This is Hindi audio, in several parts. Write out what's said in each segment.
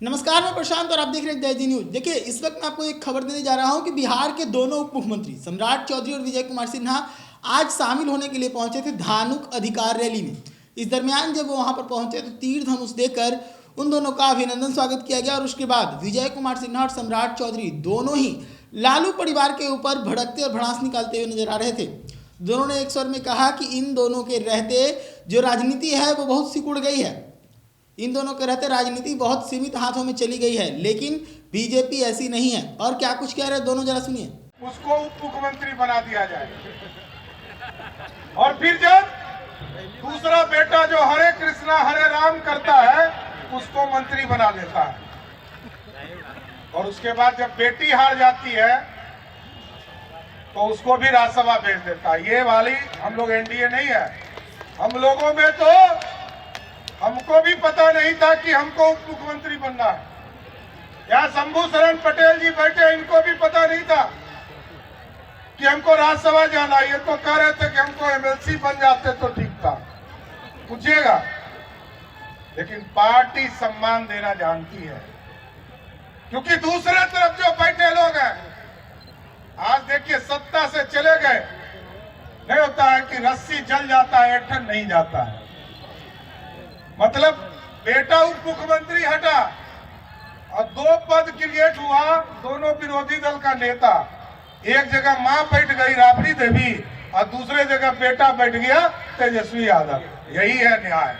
नमस्कार, मैं प्रशांत और आप देख रहे हैं जय जी न्यूज। देखिए, इस वक्त मैं आपको एक खबर देने जा रहा हूं कि बिहार के दोनों उप मुख्यमंत्री सम्राट चौधरी और विजय कुमार सिन्हा आज शामिल होने के लिए पहुंचे थे धानुक अधिकार रैली में। इस दरमियान जब वो वहां पर पहुंचे तो तीर धनुष देकर उन दोनों का अभिनंदन स्वागत किया गया और उसके बाद विजय कुमार सिन्हा और सम्राट चौधरी दोनों ही लालू परिवार के ऊपर भड़कते और भड़ास निकालते हुए नजर आ रहे थे। दोनों ने एक स्वर में कहा कि इन दोनों के रहते जो राजनीति है वो बहुत सिकुड़ गई है। इन दोनों के रहते राजनीति बहुत सीमित हाथों में चली गई है, लेकिन बीजेपी ऐसी नहीं है। और क्या कुछ कह रहे हैं दोनों, जरा सुनिए। उसको उप मुख्यमंत्री बना दिया जाए और फिर जब दूसरा बेटा जो हरे कृष्णा हरे राम करता है उसको मंत्री बना देता है और उसके बाद जब बेटी हार जाती है तो उसको भी राज्यसभा भेज देता है। ये वाली हम लोग एनडीए नहीं है। हम लोगों में तो हमको भी पता नहीं था कि हमको उप मुख्यमंत्री बनना है। यहाँ शंभू शरण पटेल जी बैठे, इनको भी पता नहीं था कि हमको राज्यसभा जाना। ये तो कह रहे थे कि हमको एमएलसी बन जाते तो ठीक था। पूछिएगा, लेकिन पार्टी सम्मान देना जानती है, क्योंकि दूसरे तरफ जो बैठे लोग हैं आज देखिए सत्ता से चले गए। नहीं होता है कि रस्सी जल जाता है, ऐंठन नहीं जाता है। मतलब बेटा उप मुख्यमंत्री हटा और दो पद क्रिएट हुआ, दोनों विरोधी दल का नेता। एक जगह मां बैठ गई राबड़ी देवी और दूसरे जगह बेटा बैठ गया तेजस्वी यादव। यही है न्याय।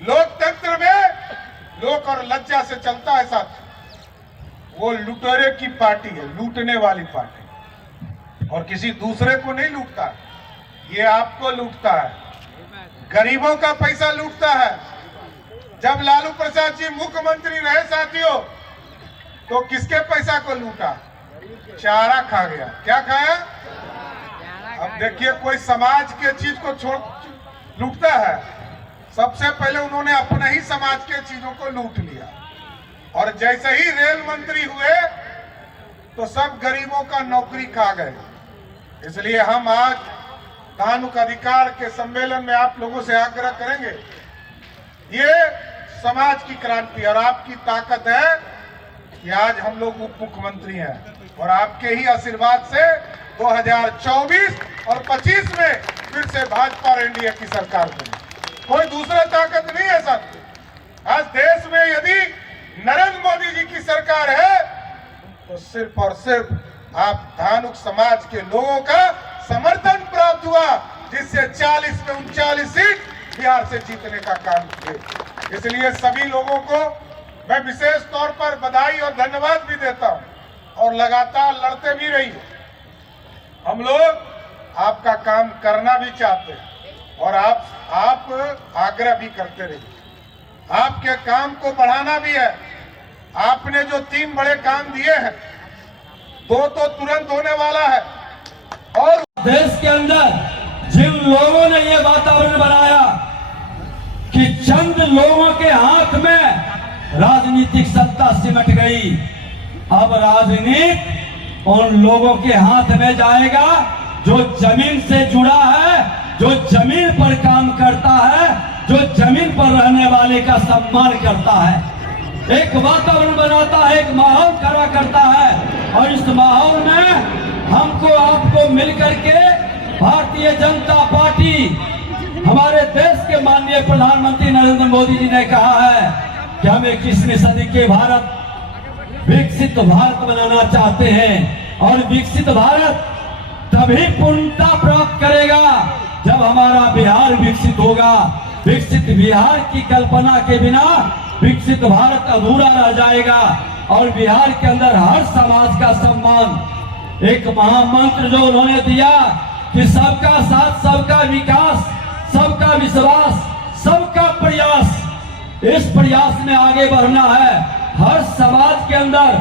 लोकतंत्र में लोक और लज्जा से चलता है साथ। वो लुटेरे की पार्टी है, लूटने वाली पार्टी, और किसी दूसरे को नहीं लूटता। ये आपको लूटता है, गरीबों का पैसा लूटता है। जब लालू प्रसाद जी मुख्यमंत्री रहे साथियों, तो किसके पैसा को लूटा? चारा खा गया। क्या खाया? अब देखिए, कोई समाज के चीज को छोड़ लूटता है। सबसे पहले उन्होंने अपने ही समाज के चीजों को लूट लिया और जैसे ही रेल मंत्री हुए तो सब गरीबों का नौकरी खा गए। इसलिए हम आज धानुक अधिकार के सम्मेलन में आप लोगों से आग्रह करेंगे, ये समाज की क्रांति और आपकी ताकत है कि आज हम लोग उप मुख्यमंत्री हैं और आपके ही आशीर्वाद से 2024 और 25 में फिर से भाजपा और एनडीए की सरकार बनी। कोई दूसरा ताकत नहीं है साथ। आज देश में यदि नरेंद्र मोदी जी की सरकार है तो सिर्फ और सिर्फ आप धानुक समाज के लोगों का समर्थन प्राप्त हुआ, जिससे 40 में 39 सीट बिहार से जीतने का काम किए। इसलिए सभी लोगों को मैं विशेष तौर पर बधाई और धन्यवाद भी देता हूं और लगातार लड़ते भी रहिए। हम लोग आपका काम करना भी चाहते हैं और आप आग्रह भी करते रहिए। आपके काम को बढ़ाना भी है। आपने जो 3 बड़े काम दिए हैं, 2 तो तुरंत होने वाला है। और देश के अंदर जिन लोगों ने ये वातावरण बनाया कि चंद लोगों के हाथ में राजनीतिक सत्ता सिमट गई, अब राजनीति उन लोगों के हाथ में जाएगा जो जमीन से जुड़ा है, जो जमीन पर काम करता है, जो जमीन पर रहने वाले का सम्मान करता है, एक वातावरण बनाता है, एक माहौल खड़ा करता है। और इस माहौल में हमको आपको मिलकर के भारतीय जनता पार्टी, हमारे देश के माननीय प्रधानमंत्री नरेंद्र मोदी जी ने कहा है कि हम 21वीं सदी के भारत, विकसित भारत बनाना चाहते हैं और विकसित भारत तभी पूर्णता प्राप्त करेगा जब हमारा बिहार विकसित होगा। विकसित बिहार की कल्पना के बिना विकसित भारत अधूरा रह जाएगा और बिहार के अंदर हर समाज का सम्मान, एक महामंत्र जो उन्होंने दिया कि सबका साथ, सबका विकास, सबका विश्वास, सबका प्रयास, इस प्रयास में आगे बढ़ना है। हर समाज के अंदर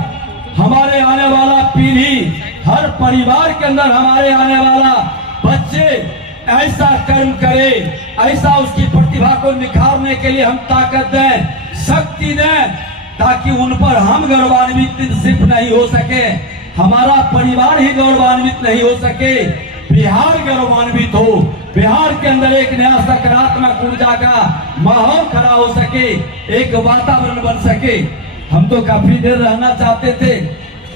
हमारे आने वाला पीढ़ी, हर परिवार के अंदर हमारे आने वाला बच्चे ऐसा कर्म करे, ऐसा उसकी प्रतिभा को निखारने के लिए हम ताकत दें, शक्ति दें, ताकि उन पर हम गौरवान्वित सिर्फ नहीं हो सके, हमारा परिवार ही गौरवान्वित नहीं हो सके, बिहार गौरवान्वित हो। बिहार के अंदर एक नया सकारात्मक ऊर्जा का माहौल खड़ा हो सके, एक वातावरण बन सके। हम तो काफी देर रहना चाहते थे,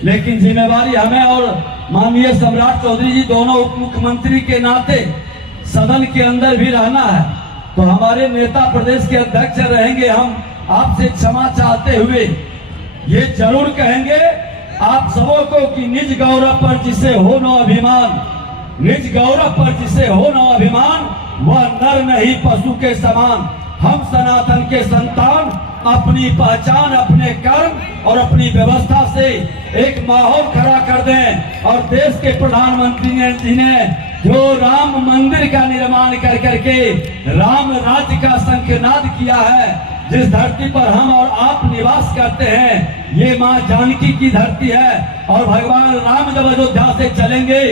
लेकिन जिम्मेवारी हमें और माननीय सम्राट चौधरी जी दोनों उप मुख्यमंत्री के नाते सदन के अंदर भी रहना है। तो हमारे नेता प्रदेश के अध्यक्ष रहेंगे, हम आपसे क्षमा चाहते हुए ये जरूर कहेंगे आप सबों को कि निज गौरव पर जिसे हो न अभिमान, निज गौरव पर जिसे हो न अभिमान, वह नर नहीं पशु के समान। हम सनातन के संतान अपनी पहचान अपने कर्म और अपनी व्यवस्था से एक माहौल खड़ा कर दें। और देश के प्रधानमंत्री जी ने जो राम मंदिर का निर्माण कर करके राम राज्य का शंखनाद किया है, जिस धरती पर हम और आप निवास करते हैं, ये माँ जानकी की धरती है। और भगवान राम जब अयोध्या से चलेंगे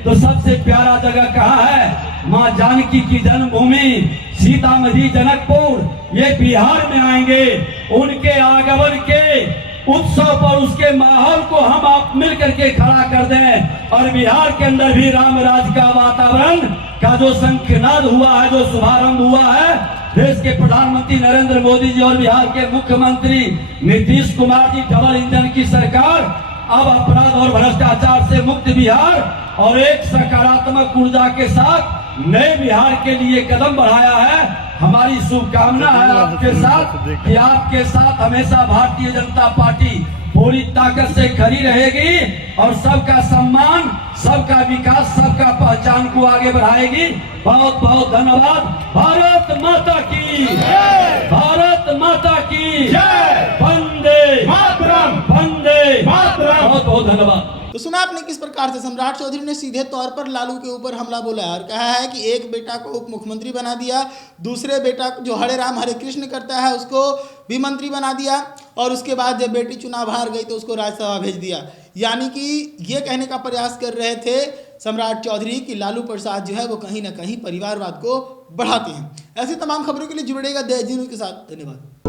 तो सबसे प्यारा जगह कहाँ है? माँ जानकी की जन्मभूमि सीतामढ़ी जनकपुर, ये बिहार में आएंगे। उनके आगमन के उत्सव पर उसके माहौल को हम आप मिल करके खड़ा कर दें और बिहार के अंदर भी राम राज का वातावरण का जो शंखनाद हुआ है, जो शुभारंभ हुआ है, देश के प्रधानमंत्री नरेंद्र मोदी जी और बिहार के मुख्यमंत्री नीतीश कुमार जी डबल इंजन की सरकार अब अपराध और भ्रष्टाचार से मुक्त बिहार और एक सकारात्मक ऊर्जा के साथ नए बिहार के लिए कदम बढ़ाया है। हमारी शुभकामना है आपके साथ कि आपके साथ हमेशा भारतीय जनता पार्टी पूरी ताकत से खड़ी रहेगी और सबका सम्मान, सबका विकास, सबका पहचान को आगे बढ़ाएगी। बहुत बहुत धन्यवाद। भारत माता की जय, भारत माता की जय, वंदे मातरम, वंदे मातरम। बहुत बहुत धन्यवाद। तो सुना आपने किस प्रकार से सम्राट चौधरी ने सीधे तौर पर लालू के ऊपर हमला बोला है और कहा है कि एक बेटा को उप मुख्यमंत्री बना दिया, दूसरे बेटा जो हरे राम हरे कृष्ण करता है उसको भी मंत्री बना दिया और उसके बाद जब बेटी चुनाव हार गई तो उसको राज्यसभा भेज दिया। यानी कि ये कहने का प्रयास कर रहे थे सम्राट चौधरी कि लालू प्रसाद जो है वो कहीं ना कहीं परिवारवाद को बढ़ाते हैं। ऐसी तमाम खबरों के लिए जुड़ेगा द न्यूज़ के साथ। धन्यवाद।